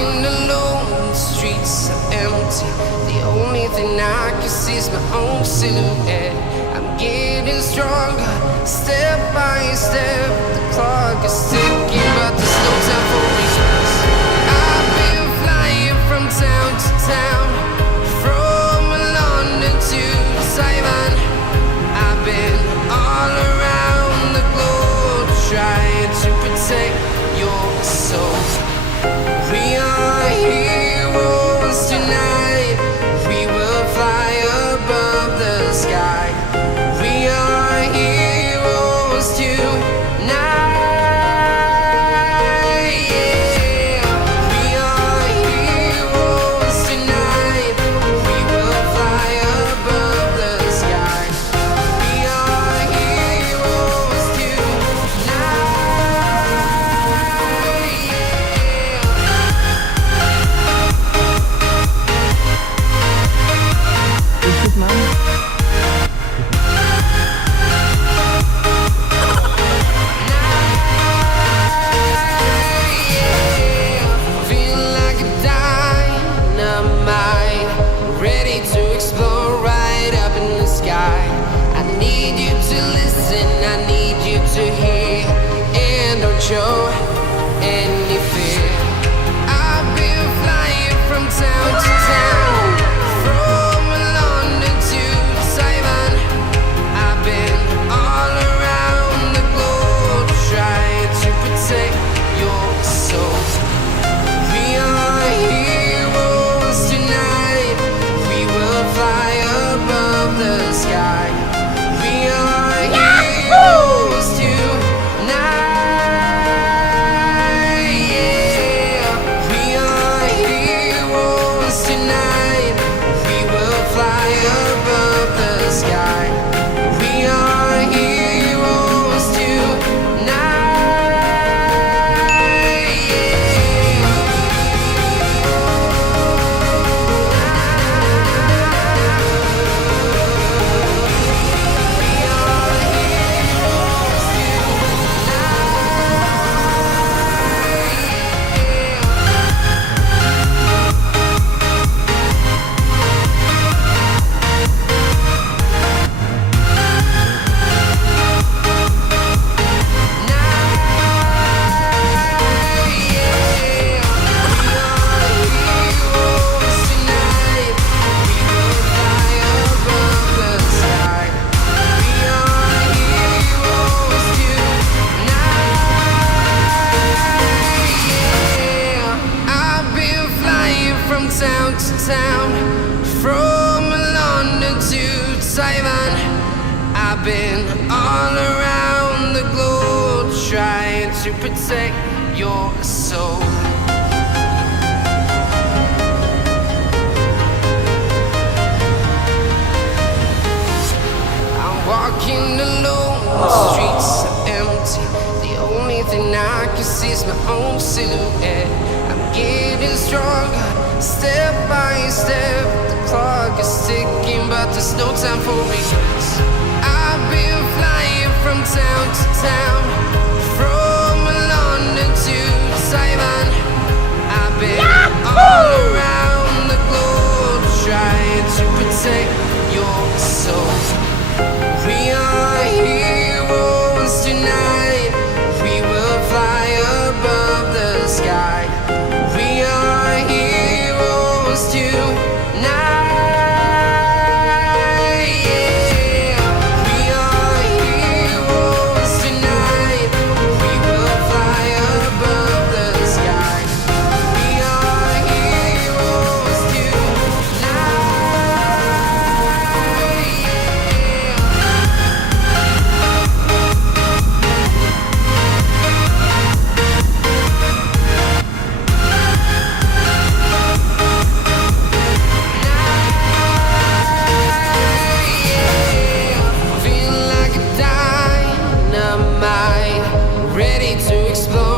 walking alone, the streets are empty. The only thing I can see is my own silhouette. I'm getting stronger, step by step. The clock is ticking, but there's no time for regrets. I've been flying from town to town, from London to Taiwan. I've been all around the globe, trying to protect your soul. We are heroes tonight. We will fly above the sky. We are heroes tonight. Yeah. We are heroes tonight. We will fly above the sky. We are heroes tonight. Is man? Feel like a dynamite, ready to explode right up in the sky. I need you to listen, I need you to hear, and don't show any fear. I've been flying from town to town, from London to Taiwan. I've been all around the globe, trying to protect your soul. We are heroes tonight. We will fly above the sky. We are heroes tonight. Yeah. We are heroes tonight. We will fly above the sky. We are heroes tonight. Town to town, from London to Taiwan. I've been all around the globe, trying to protect your soul. I'm walking alone, the streets are empty. The only thing I can see is my own silhouette. I'm getting stronger, step by step. The clock is ticking, but there's no time for regrets. I've been flying from town to town, from London to Taiwan. I've been all around the globe, trying to protect your soul. We are heroes tonight. We will fly above the sky. We are heroes tonight. Yeah. We are heroes tonight. We will fly above the sky. We are heroes tonight. Feel like a dynamite, ready to explode.